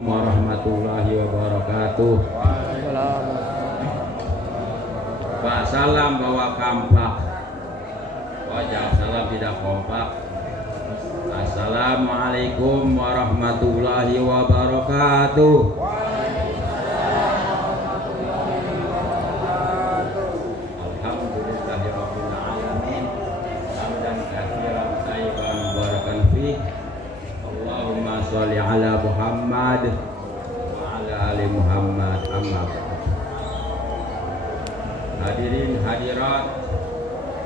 Warahmatullahi wabarakatuh. Pak salam bawa kampak. Wajah salam tidak kompak. Assalamualaikum warahmatullahi wabarakatuh. Alhamdulillahirabbil alamin. Hamdan katsiran thayyiban mubarakan fih. Allahumma sholli ala Muhammad wa ala ali Muhammad. Amma ba'du. Hadirin hadirat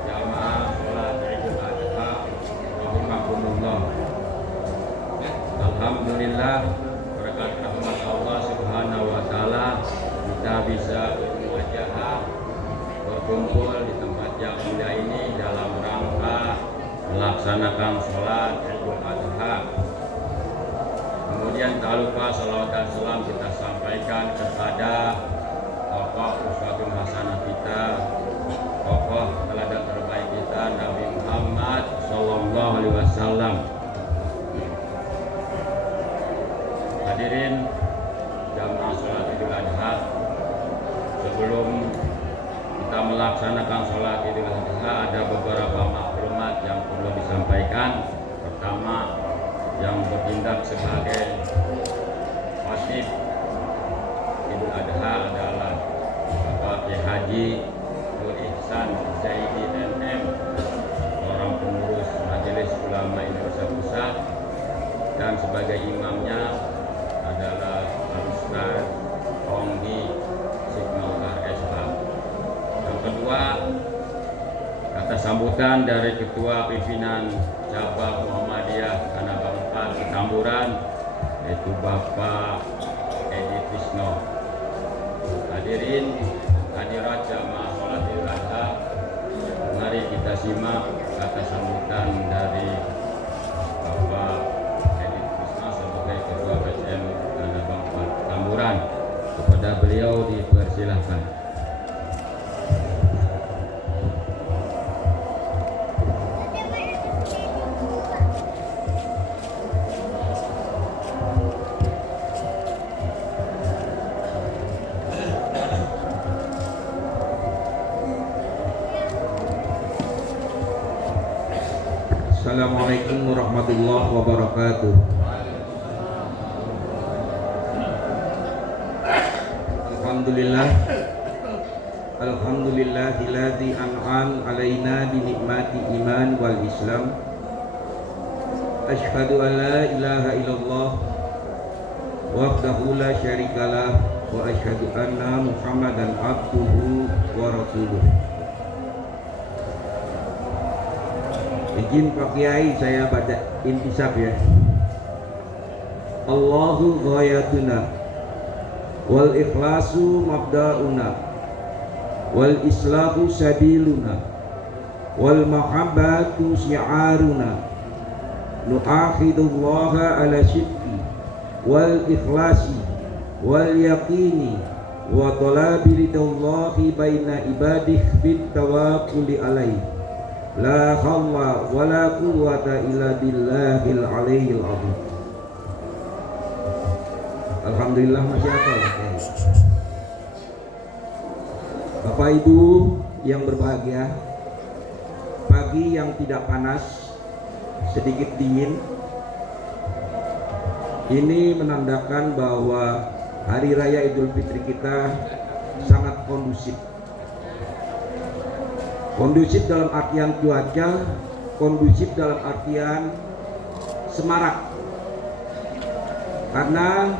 jamaah salat Idul Adha rahimakumullah. Alhamdulillah berkat rahmat Allah Subhanahu wa taala kita bisa bermuajahah berkumpul di tempat yang indah ini dalam rangka melaksanakan salat Idul Adha. Kemudian tak lupa salawat dan salam kita sampaikan kepada tokoh uswatun hasanah kita, tokoh teladan terbaik kita, Nabi Muhammad Sallallahu Alaihi Wasallam. Hadirin jamaah sholat Idul Adha, sebelum kita melaksanakan sholat Idul Adha ada beberapa maklumat yang perlu disampaikan. Pertama, yang bertindak sebagai khatib Idul Adha adalah Bapak Kiai Haji Nur Ihsan Zaidi MM, seorang pengurus Majelis Ulama Indonesia Pusat, dan sebagai imamnya adalah Ustaz Onggi Sigmaullah SH. Yang kedua, kata sambutan dari Ketua Pimpinan Cabang Muhammadiyah Tanah Abang Petamburan, yaitu Bapak Edi Krisno. Hadirin hadirat jamaah sholat Idul Adha, mari kita simak kata sambutan dari Bapak Edi Krisno sebagai Ketua PSM Tanah Abang Petamburan. Kepada beliau dipersilahkan. Assalamualaikum warahmatullahi wabarakatuh. Alhamdulillah, alhamdulillahilladzi an'am alaina bi nikmati iman wal islam. Asyhadu an la ilaha illallah wahdahu la syarikalah wa asyhadu anna Muhammadan abduhu wa rasuluh. Izin Pak Kiai saya baca intisab ya. Allahu ghayatuna wal ikhlasu mabda'una wal islahu sabiluna wal mahabbatu syi'aruna nu'akhidullaha ala syidqi wal ikhlasi wal yaqini wa talabi ridallahi baina ibadih bit tawakkuli alaihi. La hawla wa la quwwata illa billahil aliyyil azim. Alhamdulillah, masih apa ya? Bapak Ibu yang berbahagia, pagi yang tidak panas, sedikit dingin, ini menandakan bahwa Hari Raya Idul Fitri kita sangat kondusif. Kondusif dalam artian cuaca, kondusif dalam artian semarak. Karena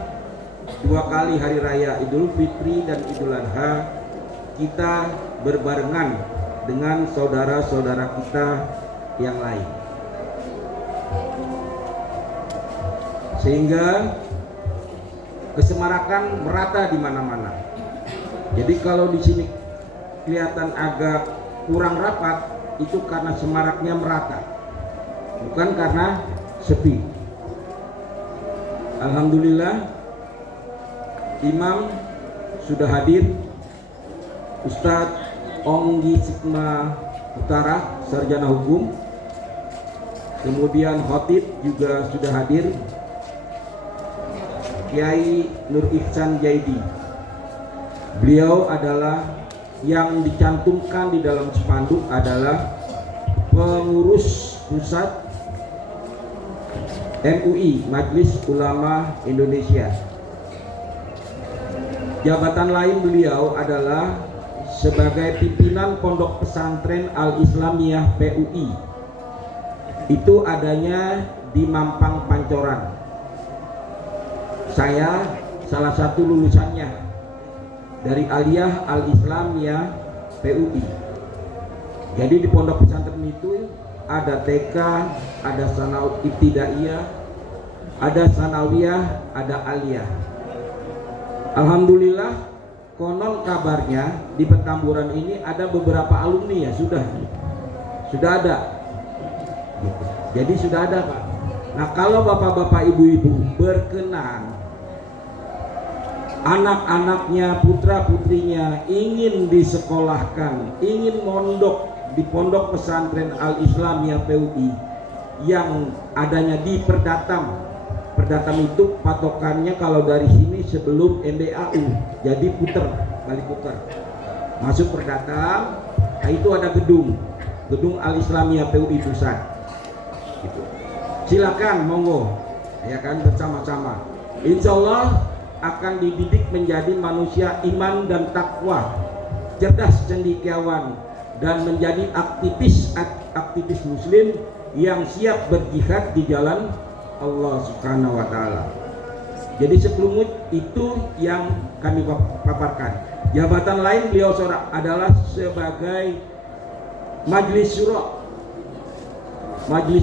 dua kali hari raya Idul Fitri dan Idul Adha kita berbarengan dengan saudara-saudara kita yang lain. Sehingga kesemarakan merata di mana-mana. Jadi kalau di sini kelihatan agak kurang rapat, itu karena semaraknya merata, bukan karena sepi. Alhamdulillah, imam sudah hadir, Ustadz Onggi Sigma Utara, sarjana hukum. Kemudian khatib juga sudah hadir. Kiai Nur Ihsan Jaidi. Beliau adalah yang dicantumkan di dalam spanduk adalah pengurus pusat MUI, Majelis Ulama Indonesia. Jabatan lain beliau adalah sebagai pimpinan Pondok Pesantren Al-Islamiyah PUI. Itu adanya di Mampang Pancoran. Saya salah satu lulusannya dari Aliyah Al-Islamiyah PUI. Jadi di pondok pesantren itu ada TK, ada Sanawiyah Ibtidaiyah, ada Sanawiyah, ada Aliyah. Alhamdulillah, konon kabarnya di Petamburan ini ada beberapa alumni ya, sudah ada. Jadi sudah ada, Pak. Nah, kalau bapak-bapak ibu-ibu berkenan anak-anaknya, putra-putrinya ingin disekolahkan, ingin mondok di Pondok Pesantren Al-Islamiyah PUI yang adanya di Perdatam. Perdatam itu patokannya kalau dari sini sebelum MBAU, jadi balik puter. Masuk Perdatam, nah itu ada gedung Al-Islamiyah PUI Pusat. Gitu. Silakan, monggo, ya kan, bersama-sama. Insya Allah akan dididik menjadi manusia iman dan takwa, cerdas cendekiawan, dan menjadi aktivis muslim yang siap berjihad di jalan Allah Subhanahu wa taala. Jadi sekelumit itu yang kami paparkan. Jabatan lain beliau adalah sebagai Majelis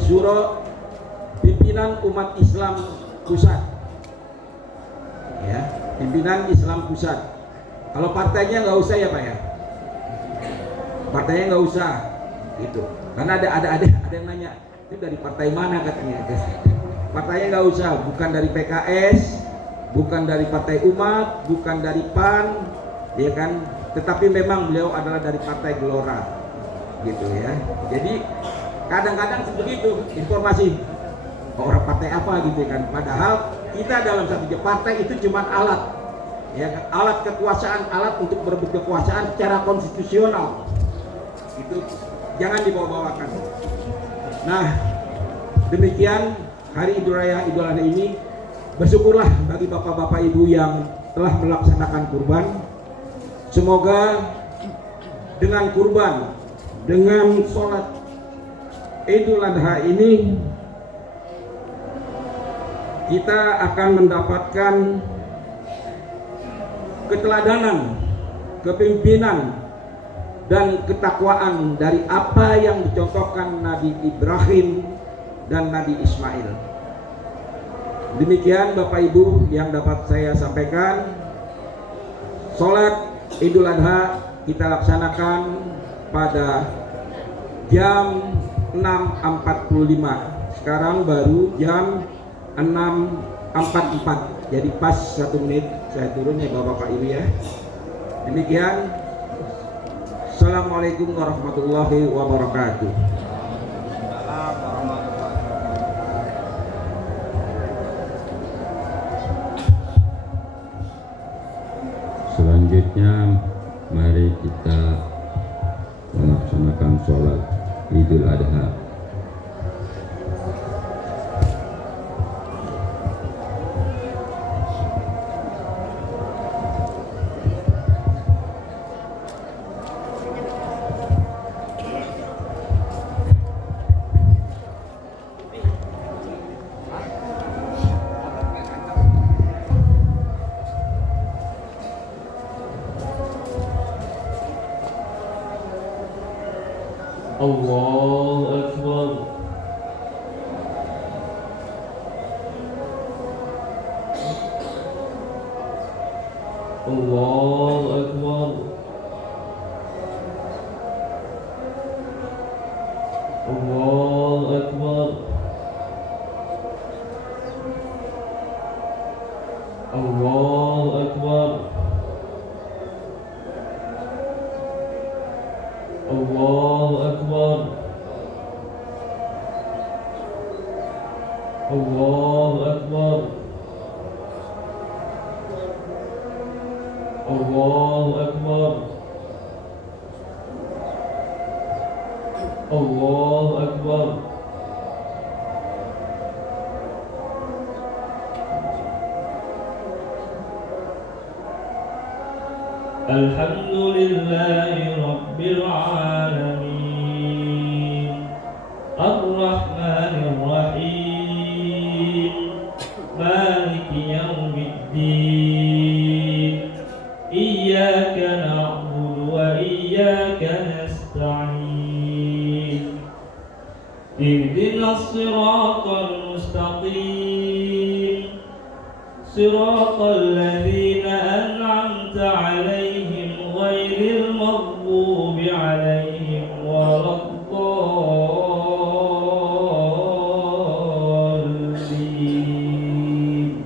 Syuro pimpinan umat Islam pusat. Ya, pimpinan Islam pusat. Kalau partainya nggak usah ya Pak ya, partainya nggak usah gitu, karena ada yang nanya itu dari partai mana katanya. Partainya nggak usah, bukan dari PKS, bukan dari Partai Umat, bukan dari PAN, ya kan, tetapi memang beliau adalah dari Partai Gelora gitu ya. Jadi kadang-kadang begitu informasi orang partai apa gitu kan, padahal kita dalam satu partai itu cuma alat, ya, alat kekuasaan, alat untuk berebut kekuasaan secara konstitusional. Itu jangan dibawa-bawakan. Nah, demikian hari Idul Raya Idul Adha ini, bersyukurlah bagi bapak-bapak ibu yang telah melaksanakan kurban. Semoga dengan kurban, dengan sholat Idul Adha ini, kita akan mendapatkan keteladanan, kepimpinan, dan ketakwaan dari apa yang dicontohkan Nabi Ibrahim dan Nabi Ismail. Demikian Bapak Ibu yang dapat saya sampaikan. Sholat Idul Adha kita laksanakan pada jam 6.45. Sekarang baru jam 6.44, jadi pas 1 menit saya turun ya Bapak Ibu ya. Demikian, Assalamualaikum warahmatullahi wabarakatuh. Selanjutnya mari kita melaksanakan sholat Idul Adha. Allahu Akbar. Allahu Akbar. Allahu Akbar. Allahu Akbar. Allahu Akbar. Allahu Akbar. الله أكبر الله أكبر الحمد لله رب العالمين الرحمن الرحيم مالك يوم الدين إياك نعبد وإياك نستعين اهدنا الصراط المستقيم صراط الذين أنعمت عليهم غير المغضوب عليهم ولا الضالين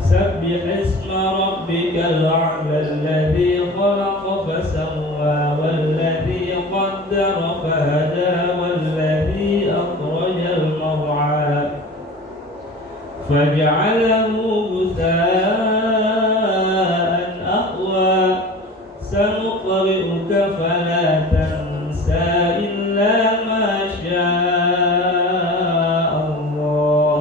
سبح اسم ربك الأعلى الذي خلق فسوى والذي قدر فهدى والذي أخرج المرعى فجعله غثاء أحوى سنقرئك فلا تنسى إلا ما شاء الله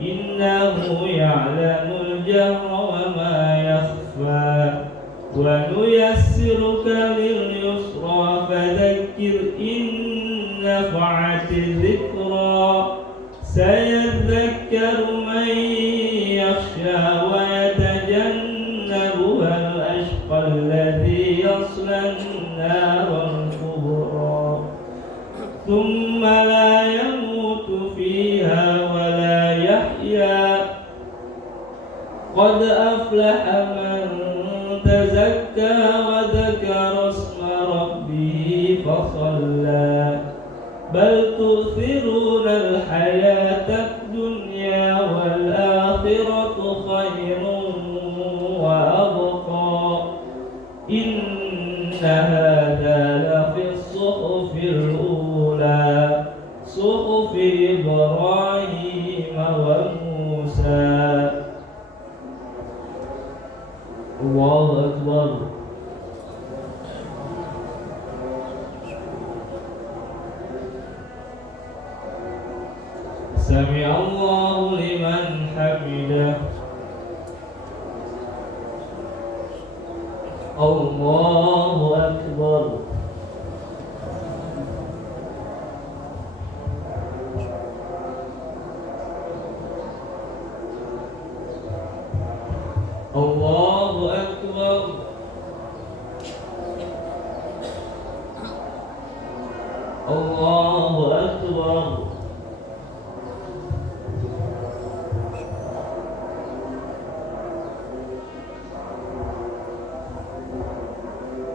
إنه يعلم الجهر وما يخفى ونيسرك لليسرى فذكر إن نفعت الذكرى سيذكر من يخشى ويتجنبها الأشقى الذي يصلى النار الكبرى ثم لا يموت فيها ولا يحيا قد أفلح من تزكى وذكر اسم ربه فصلى بل تؤثرون الحياة الدنيا والآخرة خير وأبقى إن هذا لفي الصحف الأولى صحف إبراهيم وموسى الله أكبر سمع الله لمن حمده الله أكبر الله أكبر الله أكبر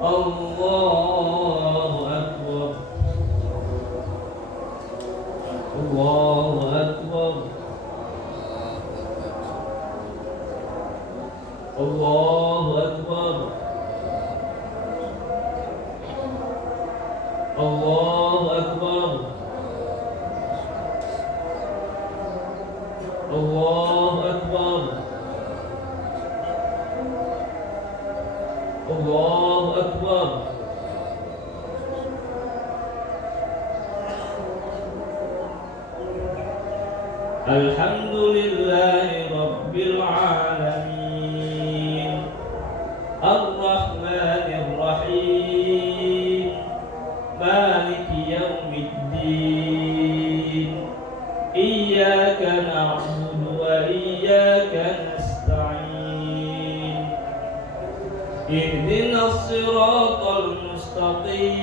الله أكبر الله أكبر الله أكبر الله أكبر الله أكبر الله أكبر الحمد لله رب العالمين الرحمن الرحيم مالك يوم الدين إياك نعبد وإياك نستعين اهدنا الصراط المستقيم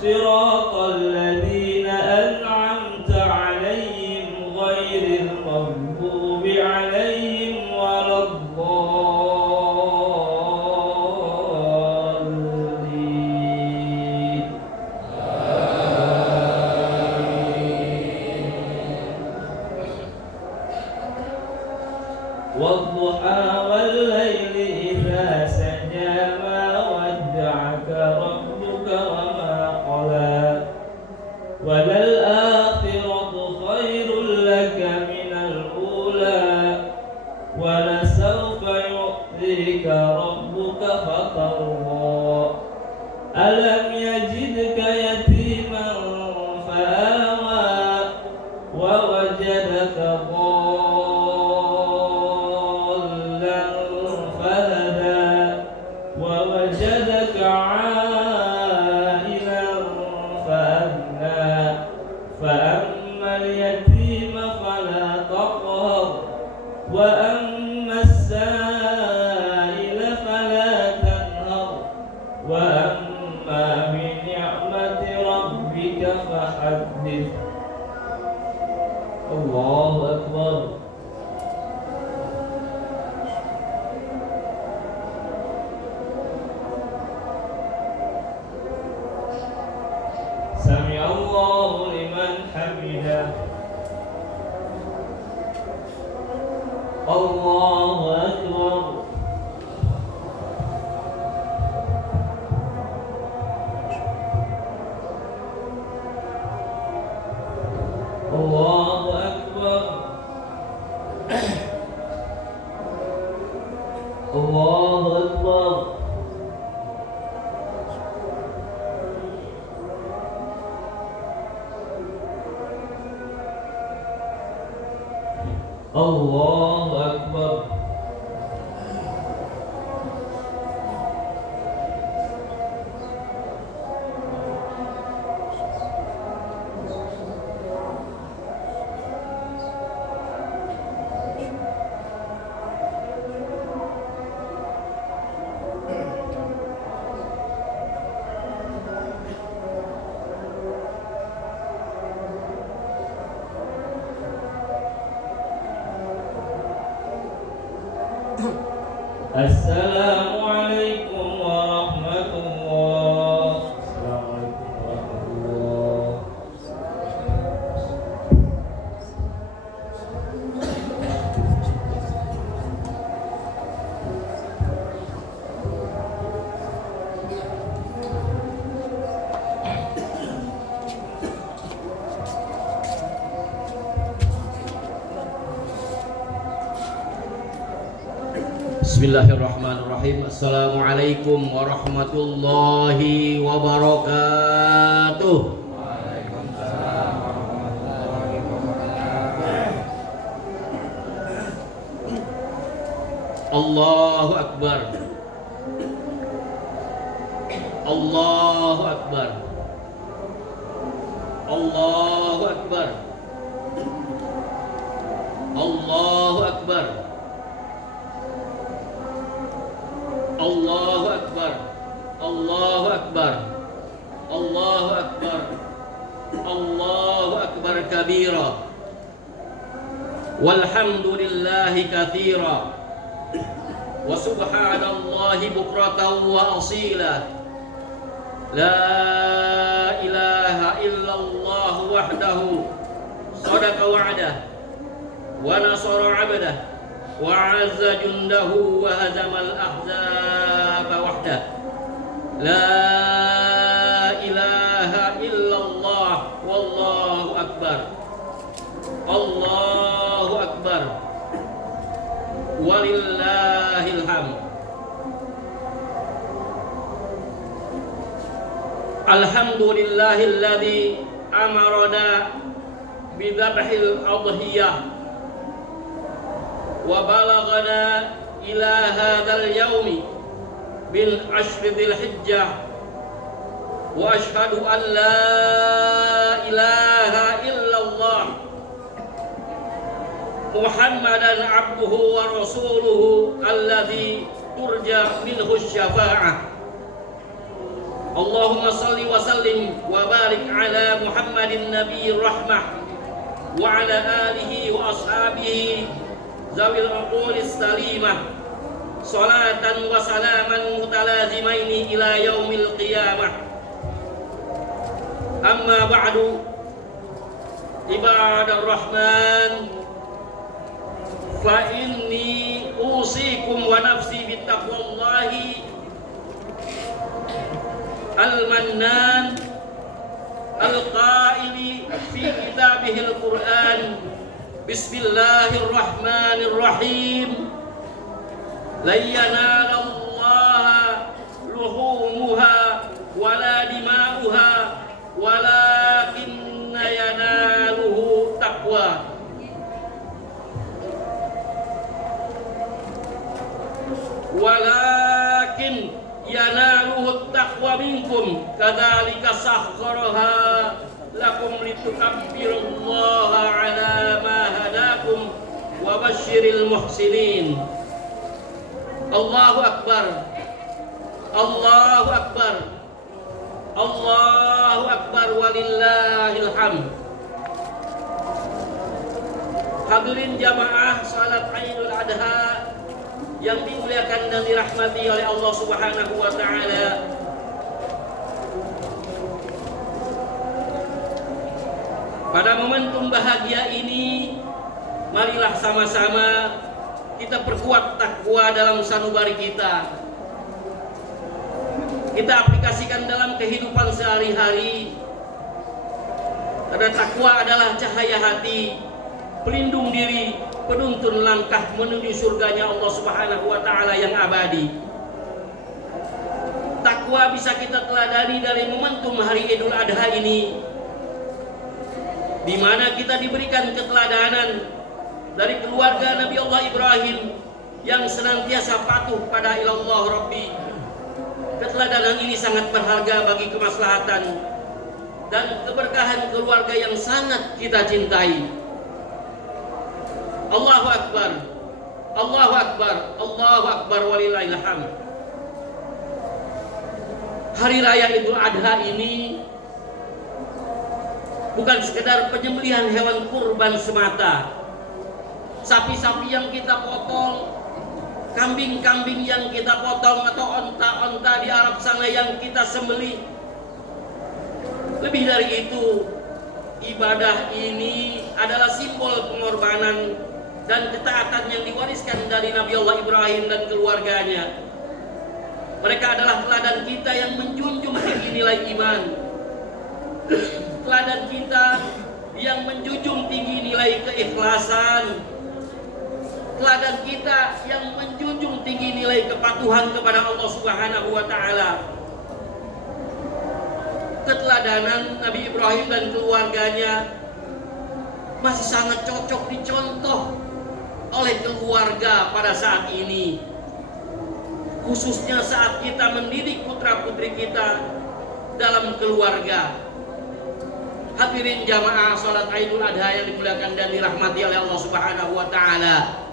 صراط الذين أنعمت عليهم غير المغضوب عليهم ولا الضالين والضحى والليل إذا سجى ما ودعك ربك وما قلى ربك فحدث الله أكبر سمع الله لمن حمده الله أكبر الله أكبر الله أكبر الله أكبر السلام عليكم ورحمة الله. السلام عليكم ورحمة الله. Bismillahirrahmanirrahim. Assalamualaikum warahmatullahi wabarakatuh. Waalaikumsalam warahmatullahi wabarakatuh. Allahu Akbar. Allahu Akbar. Allahu Akbar. Allahu Akbar. Allahu Akbar. Allahu Akbar. Allahu Akbar. Allahu Akbar kabira. Walhamdulillahi katsira. Wa subhanallahi bukratan wa asila. La ilaha illallah wahdahu sadaqa wa'dah wa nasara 'abdah wa 'azza jundahu wa hazamal ahzaba wahdah. La ilaha illallah wallahu akbar. Allahu akbar. Walillahil hamd. Alhamdulillahilladzi amarana bidhabhil adhiyah wa balaghana ila hadzal yaumi bil ashri dzil hijjah wa ashhadu an la ilaha illallah Muhammadan abduhu wa rasuluhu alladzi turja minhu syafa'ah. Allahumma salli wa sallim wa barik ala Muhammadin nabiyir rahmah wa ala alihi wa ashabihi zawil uqulis salimah salatan wa salaman mutalazimaini ila yaumil qiyamah. Amma ba'du, ibadah rahman, fa inni usikum wa nafsi bittaqwallahi al-mannan al-qaili fi kitabihil Qur'an. Bismillahirrahmanirrahim. La yanalallaha luhumuha wala dima'uha walakinna yanaluhu taqwa. Walakin yanaluhu taqwa minkum kadzalika sakhkharaha lakum litukabbirullaha ala ma hadakum wa basyiril muhsinin. Allahu akbar. Allahu akbar. Allahu akbar. akbar walillahil hamd. Hadirin jamaah salat Idul Adha yang dimuliakan dan dirahmati oleh Allah Subhanahu wa taala. Pada momentum bahagia ini, marilah sama-sama kita perkuat takwa dalam sanubari kita. Kita aplikasikan dalam kehidupan sehari-hari. Karena takwa adalah cahaya hati, pelindung diri, penuntun langkah menuju surganya Allah Subhanahu wa taala yang abadi. Takwa bisa kita teladani dari momentum hari Idul Adha ini, di mana kita diberikan keteladanan dari keluarga Nabi Allah Ibrahim yang senantiasa patuh pada ilallah Rabbi. Keteladanan ini sangat berharga bagi kemaslahatan dan keberkahan keluarga yang sangat kita cintai. Allahu Akbar, Allahu Akbar, Allahu Akbar walillahil hamd. Hari Raya Idul Adha ini bukan sekedar penyembelihan hewan kurban semata. Sapi-sapi yang kita potong, kambing-kambing yang kita potong, atau onta-onta di Arab sana yang kita sembelih. Lebih dari itu, ibadah ini adalah simbol pengorbanan dan ketaatan yang diwariskan dari Nabi Allah Ibrahim dan keluarganya. Mereka adalah teladan kita yang menjunjung tinggi nilai iman, teladan kita yang menjunjung tinggi nilai keikhlasan, teladan kita yang menjunjung tinggi nilai kepatuhan kepada Allah Subhanahu wa taala. Keteladanan Nabi Ibrahim dan keluarganya masih sangat cocok dicontoh oleh keluarga pada saat ini, khususnya saat kita mendidik putra-putri kita dalam keluarga. Hadirin jamaah salat Idul Adha yang dimuliakan dan dirahmati oleh Allah Subhanahu wa taala.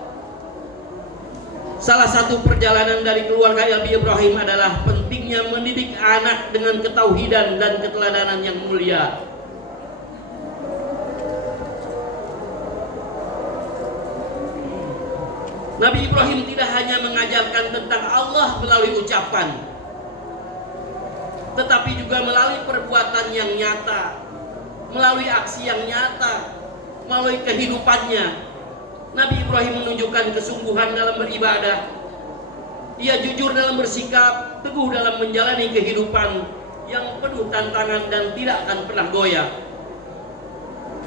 Salah satu perjalanan dari keluarga Nabi Ibrahim adalah pentingnya mendidik anak dengan ketauhidan dan keteladanan yang mulia. Nabi Ibrahim tidak hanya mengajarkan tentang Allah melalui ucapan, tetapi juga melalui perbuatan yang nyata, melalui aksi yang nyata, melalui kehidupannya. Nabi Ibrahim menunjukkan kesungguhan dalam beribadah. Ia jujur dalam bersikap, teguh dalam menjalani kehidupan yang penuh tantangan dan tidak akan pernah goyah.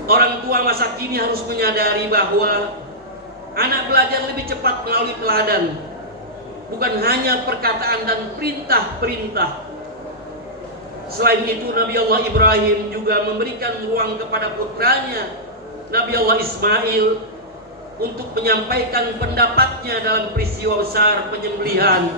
Orang tua masa kini harus menyadari bahwa anak belajar lebih cepat melalui teladan, bukan hanya perkataan dan perintah-perintah. Selain itu, Nabi Allah Ibrahim juga memberikan ruang kepada putranya Nabi Allah Ismail untuk menyampaikan pendapatnya dalam peristiwa besar penyembelihan.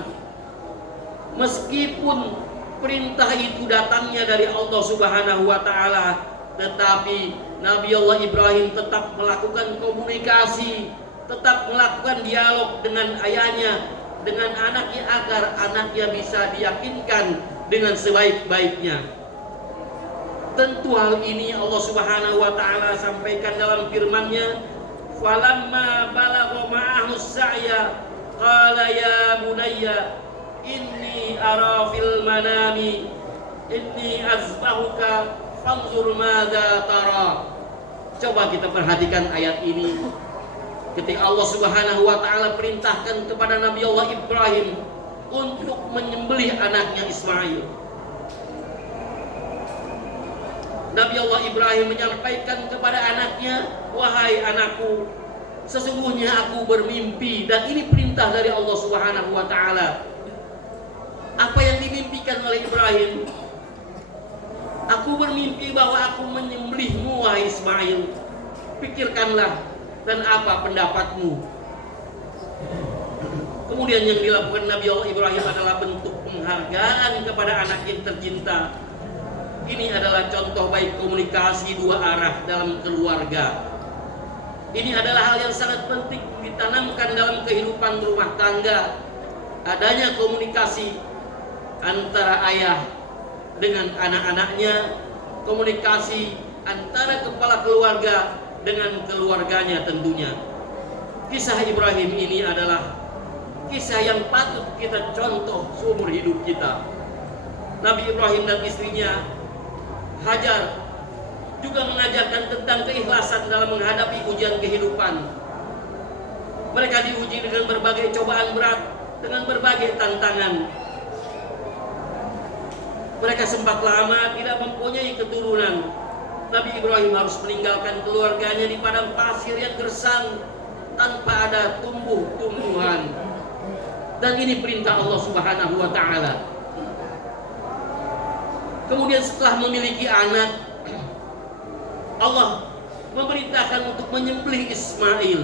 Meskipun perintah itu datangnya dari Allah Subhanahu wa taala, tetapi Nabi Allah Ibrahim tetap melakukan komunikasi, tetap melakukan dialog dengan ayahnya, dengan anaknya, agar anaknya bisa diyakinkan dengan sebaik-baiknya. Tentu hal ini Allah Subhanahu wa taala sampaikan dalam firman-Nya, falamma balagha ma'ahu as-sa'ya qala ya bunayya inni ara fil manami inni azbahuka fanzur madza tara. Coba kita perhatikan ayat ini. Ketika Allah Subhanahu wa taala perintahkan kepada Nabi Allah Ibrahim untuk menyembelih anaknya Ismail, Nabi Allah Ibrahim menyampaikan kepada anaknya, wahai anakku, sesungguhnya aku bermimpi, dan ini perintah dari Allah Subhanahu wa taala. Apa yang dimimpikan oleh Ibrahim? Aku bermimpi bahwa aku menyembelihmu wahai Ismail. Pikirkanlah dan apa pendapatmu? Kemudian yang dilakukan Nabi Allah Ibrahim adalah bentuk penghargaan kepada anak yang tercinta. Ini adalah contoh baik komunikasi dua arah dalam keluarga. Ini adalah hal yang sangat penting ditanamkan dalam kehidupan rumah tangga. Adanya komunikasi antara ayah dengan anak-anaknya, komunikasi antara kepala keluarga dengan keluarganya tentunya. Kisah Ibrahim ini adalah kisah yang patut kita contoh seumur hidup kita. Nabi Ibrahim dan istrinya Hajar juga mengajarkan tentang keikhlasan dalam menghadapi ujian kehidupan. Mereka diuji dengan berbagai cobaan berat, dengan berbagai tantangan. Mereka sempat lama tidak mempunyai keturunan. Nabi Ibrahim harus meninggalkan keluarganya di padang pasir yang gersang tanpa ada tumbuh-tumbuhan. Dan ini perintah Allah Subhanahu wa taala. Kemudian setelah memiliki anak, Allah memerintahkan untuk menyembelih Ismail,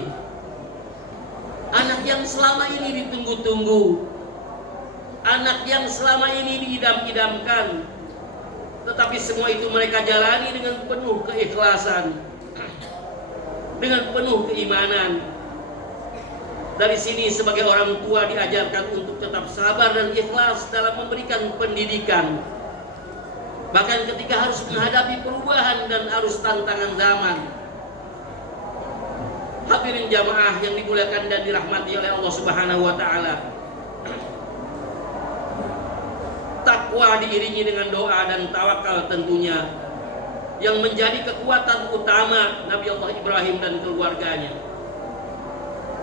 anak yang selama ini ditunggu-tunggu, anak yang selama ini diidam-idamkan. Tetapi semua itu mereka jalani dengan penuh keikhlasan, dengan penuh keimanan. Dari sini sebagai orang tua diajarkan untuk tetap sabar dan ikhlas dalam memberikan pendidikan. Bahkan ketika harus menghadapi perubahan dan arus tantangan zaman. Hadirin jamaah yang dimuliakan dan dirahmati oleh Allah Subhanahu wa taala. Takwa diiringi dengan doa dan tawakal tentunya yang menjadi kekuatan utama Nabi Allah Ibrahim dan keluarganya.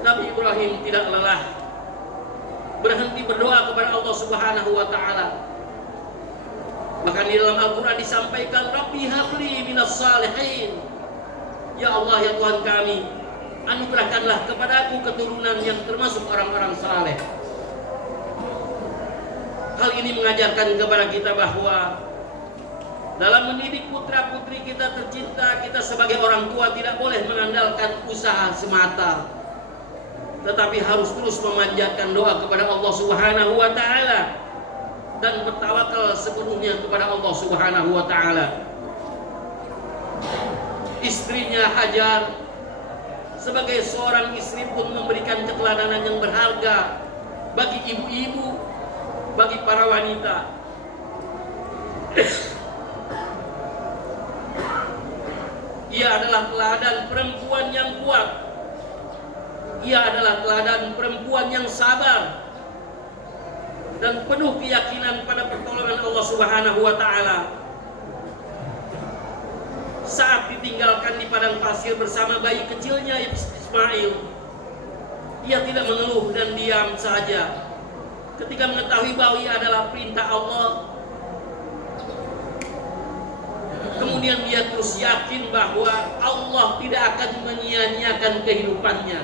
Nabi Ibrahim tidak lelah berhenti berdoa kepada Allah Subhanahu wa taala. Bahkan di dalam Al-Quran disampaikan, Rabbi habli minas salihin. Ya Allah, ya Tuhan kami, anugerahkanlah kepadaku keturunan yang termasuk orang-orang saleh. Hal ini mengajarkan kepada kita bahwa dalam mendidik putra-putri kita tercinta, kita sebagai orang tua tidak boleh mengandalkan usaha semata, tetapi harus terus memanjatkan doa kepada Allah Subhanahu wa taala dan bertawakal sepenuhnya kepada Allah Subhanahu wa taala. Istrinya Hajar sebagai seorang istri pun memberikan keteladanan yang berharga bagi ibu-ibu, bagi para wanita. Ia adalah teladan perempuan yang kuat. Ia adalah teladan perempuan yang sabar dan penuh keyakinan pada pertolongan Allah Subhanahu wa taala. Saat ditinggalkan di padang pasir bersama bayi kecilnya Ismail, ia tidak mengeluh dan diam saja. Ketika mengetahui bahwa ia adalah perintah Allah, kemudian dia terus yakin bahwa Allah tidak akan menyia-nyiakan kehidupannya,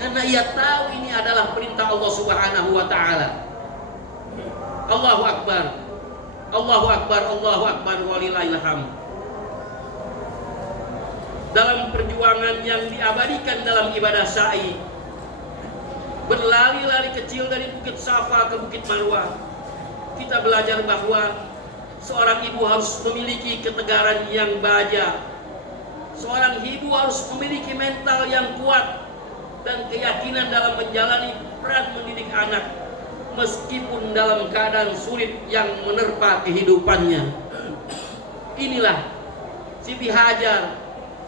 karena ia tahu ini adalah perintah Allah Subhanahu wa taala. Allahu Akbar, Allahu Akbar, Allahu Akbar, walillahil hamd. Dalam perjuangan yang diabadikan dalam ibadah sa'i, berlari-lari kecil dari Bukit Safa ke Bukit Marwah, kita belajar bahwa seorang ibu harus memiliki ketegaran yang baja. Seorang ibu harus memiliki mental yang kuat dan keyakinan dalam menjalani peran mendidik anak, meskipun dalam keadaan sulit yang menerpa kehidupannya. Inilah Siti Hajar,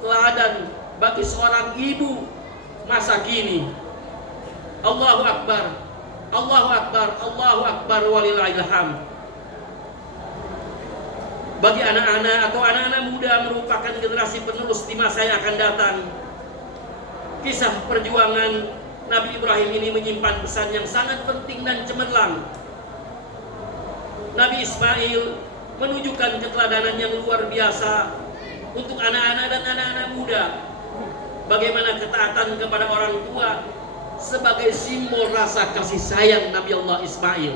teladan bagi seorang ibu masa kini. Allahu Akbar, Allahu Akbar, Allahu Akbar, walillahil hamd. Bagi anak-anak atau anak-anak muda merupakan generasi penerus di masa yang akan datang. Kisah perjuangan Nabi Ibrahim ini menyimpan pesan yang sangat penting dan cemerlang. Nabi Ismail menunjukkan keteladanan yang luar biasa untuk anak-anak dan anak-anak muda. Bagaimana ketaatan kepada orang tua sebagai simbol rasa kasih sayang Nabi Allah Ismail.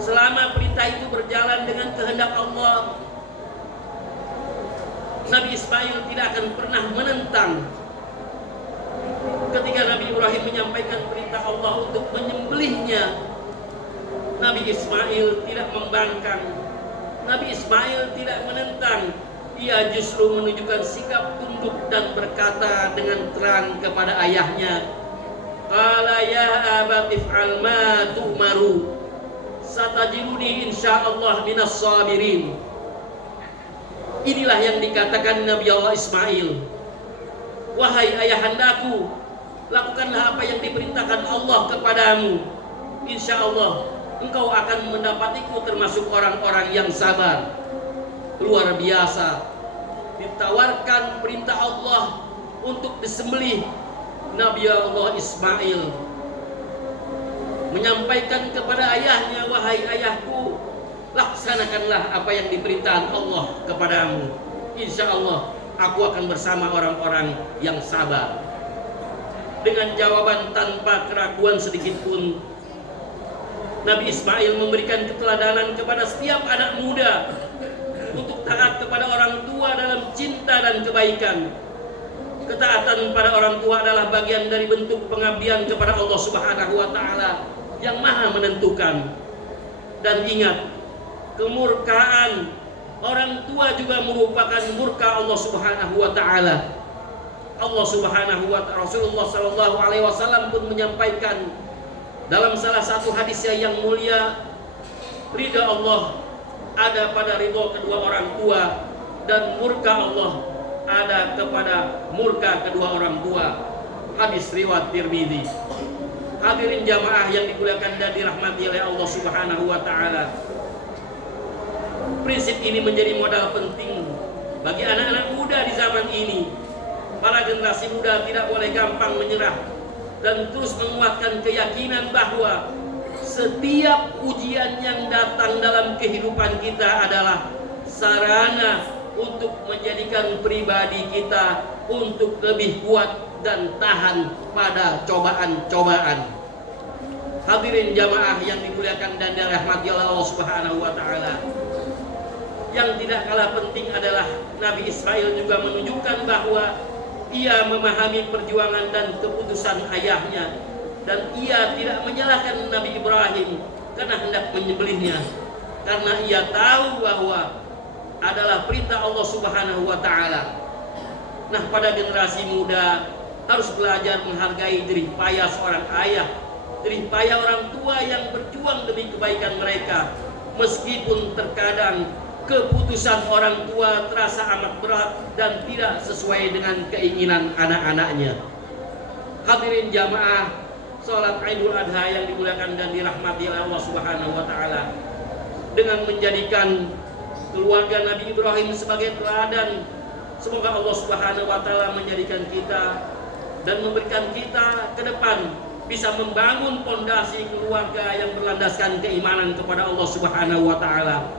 Selama perintah itu berjalan dengan kehendak Allah, Nabi Ismail tidak akan pernah menentang. Ketika Nabi Ibrahim menyampaikan perintah Allah untuk menyembelihnya, Nabi Ismail tidak membangkang. Nabi Ismail tidak menentang. Ia justru menunjukkan sikap tunduk dan berkata dengan terang kepada ayahnya, "Qala ya abati if'al ma tu'maru, satajiduni insyaallah minas sabirin." Inilah yang dikatakan Nabi Allah Ismail, wahai ayahandaku, lakukanlah apa yang diperintahkan Allah kepadamu. Insya Allah engkau akan mendapatiku termasuk orang-orang yang sabar. Luar biasa, ditawarkan perintah Allah untuk disembelih. Nabi Allah Ismail menyampaikan kepada ayahnya, wahai ayahku, laksanakanlah apa yang diperintahkan Allah kepadamu. Insya Allah aku akan bersama orang-orang yang sabar. Dengan jawaban tanpa keraguan sedikit pun, Nabi Ismail memberikan keteladanan kepada setiap anak muda untuk taat kepada orang tua dalam cinta dan kebaikan. Ketaatan pada orang tua adalah bagian dari bentuk pengabdian kepada Allah Subhanahu wa taala yang Maha menentukan. Dan ingat, kemurkaan orang tua juga merupakan murka Allah Subhanahu wa taala. Allah Subhanahu wa taala, Rasulullah sallallahu alaihi wasallam pun menyampaikan dalam salah satu hadisnya yang mulia, ridha Allah ada pada ridha kedua orang tua, dan murka Allah ada kepada murka kedua orang tua. Hadis riwayat Tirmidzi. Hadirin jamaah yang dimuliakan dan dirahmati oleh Allah Subhanahu wa taala. Prinsip ini menjadi modal penting bagi anak-anak muda di zaman ini. Para generasi muda tidak boleh gampang menyerah dan terus menguatkan keyakinan bahwa setiap ujian yang datang dalam kehidupan kita adalah sarana untuk menjadikan pribadi kita untuk lebih kuat dan tahan pada cobaan-cobaan. Hadirin jamaah yang dimuliakan dan dirahmati Allah Subhanahu wa taala. Yang tidak kalah penting adalah Nabi Ismail juga menunjukkan bahwa ia memahami perjuangan dan keputusan ayahnya, dan ia tidak menyalahkan Nabi Ibrahim karena hendak menyembelihnya, karena ia tahu bahwa adalah perintah Allah Subhanahu wa taala. Nah, pada generasi muda harus belajar menghargai jerih payah seorang ayah, jerih payah orang tua yang berjuang demi kebaikan mereka, meskipun terkadang keputusan orang tua terasa amat berat dan tidak sesuai dengan keinginan anak-anaknya. Hadirin jamaah salat Idul Adha yang dimuliakan dan dirahmati oleh Allah Subhanahu wa taala, dengan menjadikan keluarga Nabi Ibrahim sebagai teladan, semoga Allah Subhanahu wa taala menjadikan kita dan memberikan kita ke depan bisa membangun pondasi keluarga yang berlandaskan keimanan kepada Allah Subhanahu wa taala.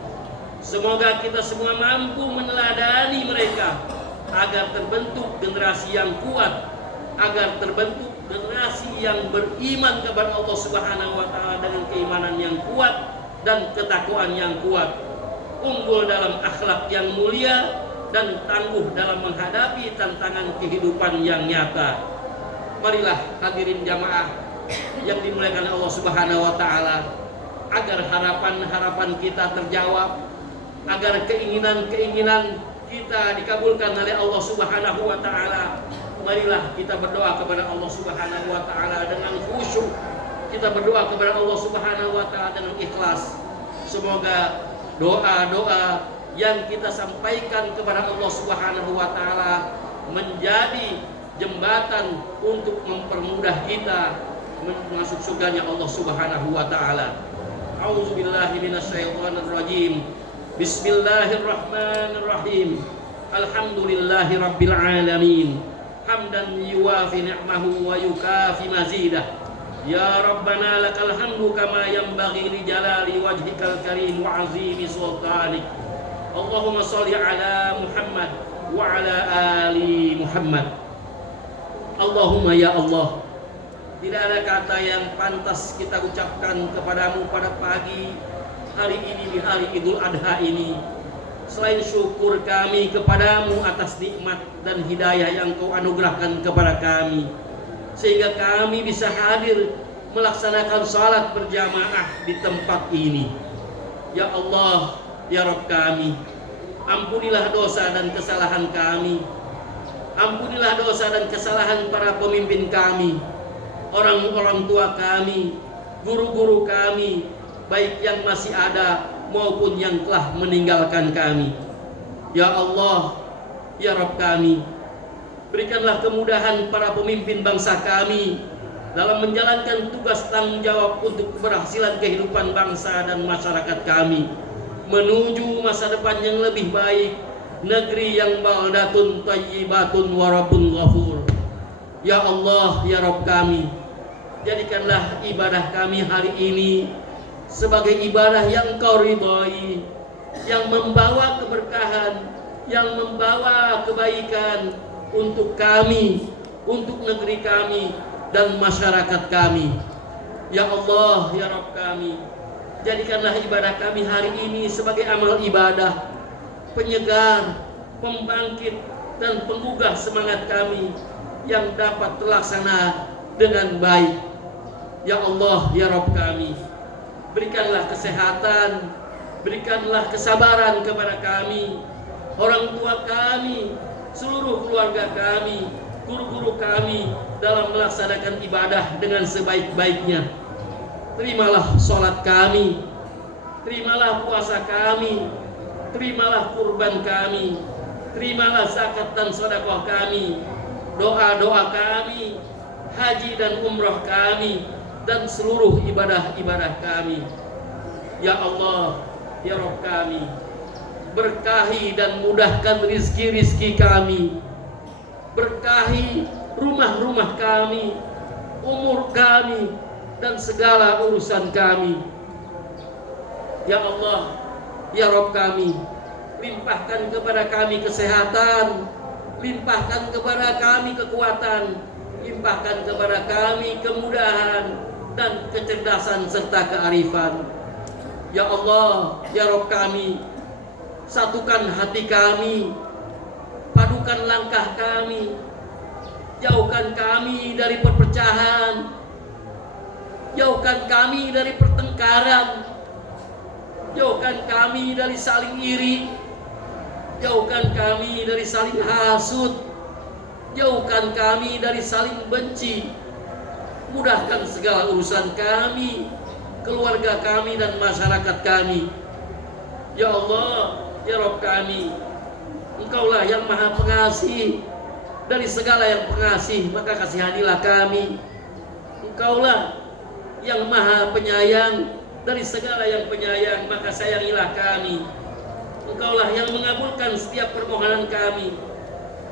Semoga kita semua mampu meneladani mereka agar terbentuk generasi yang kuat, agar terbentuk generasi yang beriman kepada Allah Subhanahu wa taala dengan keimanan yang kuat dan ketakwaan yang kuat, unggul dalam akhlak yang mulia dan tangguh dalam menghadapi tantangan kehidupan yang nyata. Marilah hadirin jamaah yang dimuliakan Allah Subhanahu wa taala, agar harapan-harapan kita terjawab, agar keinginan-keinginan kita dikabulkan oleh Allah Subhanahu wa taala. Marilah kita berdoa kepada Allah Subhanahu wa taala dengan khusyuk. Kita berdoa kepada Allah Subhanahu wa taala dengan ikhlas. Semoga doa-doa yang kita sampaikan kepada Allah Subhanahu wa taala menjadi jembatan untuk mempermudah kita masuk surganya Allah Subhanahu wa taala. A'udzubillahi minasyaitonir rajim. Bismillahirrahmanirrahim. Alhamdulillahi rabbil alamin. Hamdan yuwafi ni'mahu wa yukafi mazidah. Ya Rabbana lakal hamdu kama yanbaghi li jalali wajhikal karim wa azimi sultanik. Allahumma shalli ala Muhammad wa ala ali Muhammad. Allahumma ya Allah, tidak ada kata yang pantas kita ucapkan kepadamu pada pagi hari ini, di hari Idul Adha ini, selain syukur kami kepadamu atas nikmat dan hidayah yang kau anugerahkan kepada kami, sehingga kami bisa hadir melaksanakan salat berjamaah di tempat ini. Ya Allah, ya Rabb kami, ampunilah dosa dan kesalahan kami, ampunilah dosa dan kesalahan para pemimpin kami, orang-orang tua kami, guru-guru kami, baik yang masih ada maupun yang telah meninggalkan kami. Ya Allah, ya Rabb kami, berikanlah kemudahan para pemimpin bangsa kami dalam menjalankan tugas tanggung jawab untuk keberhasilan kehidupan bangsa dan masyarakat kami menuju masa depan yang lebih baik, negeri yang baldatun thayyibatun wa rabbun ghafur. Ya Allah, ya Rabb kami, jadikanlah ibadah kami hari ini sebagai ibadah yang Engkau ridhai, yang membawa keberkahan, yang membawa kebaikan untuk kami, untuk negeri kami dan masyarakat kami. Ya Allah, ya Rabb kami, jadikanlah ibadah kami hari ini sebagai amal ibadah, penyegar, pembangkit dan penggugah semangat kami yang dapat terlaksana dengan baik. Ya Allah, ya Rabb kami, berikanlah kesehatan, berikanlah kesabaran kepada kami, orang tua kami, seluruh keluarga kami, guru-guru kami dalam melaksanakan ibadah dengan sebaik-baiknya. Terimalah sholat kami, terimalah puasa kami, terimalah kurban kami, terimalah zakat dan sedekah kami, doa-doa kami, haji dan umrah kami, dan seluruh ibadah-ibadah kami. Ya Allah, ya Rabb kami, berkahi dan mudahkan rizki-rizki kami, berkahi rumah-rumah kami, umur kami, dan segala urusan kami. Ya Allah, ya Rabb kami, limpahkan kepada kami kesehatan, limpahkan kepada kami kekuatan, limpahkan kepada kami kemudahan dan kecerdasan serta kearifan. Ya Allah, ya Rabb kami, satukan hati kami, padukan langkah kami, jauhkan kami dari perpecahan, jauhkan kami dari pertengkaran, jauhkan kami dari saling iri, jauhkan kami dari saling hasut, jauhkan kami dari saling benci. Mudahkan segala urusan kami, keluarga kami dan masyarakat kami. Ya Allah, ya Rabb kami, Engkaulah yang maha pengasih dari segala yang pengasih, maka kasihanilah kami. Engkaulah yang maha penyayang dari segala yang penyayang, maka sayangilah kami. Engkaulah yang mengabulkan setiap permohonan kami.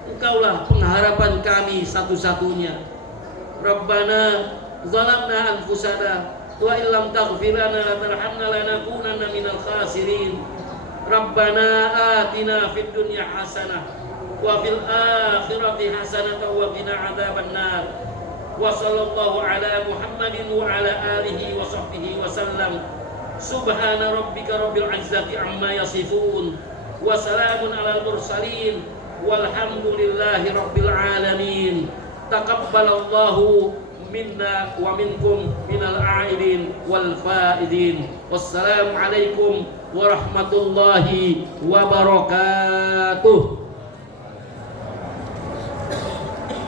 Engkaulah pengharapan kami satu-satunya. Rabbana zalamna anfusana wa illam taghfir lana wa tarhamna lanakunanna minal khasirin. Rabbana atina fid dunya hasanah wa fil akhirati hasanah wa qina adzabannar. Wa sallallahu ala Muhammadin wa ala alihi wa sahbihi wa sallam. Subhana rabbika rabbil izzati amma yasifun wa salamun alal mursalin walhamdulillahi rabbil alamin. Taqabbalallahu minna wa minkum minal a'idin wal faidin. Wassalamu alaikum warahmatullahi wabarakatuh.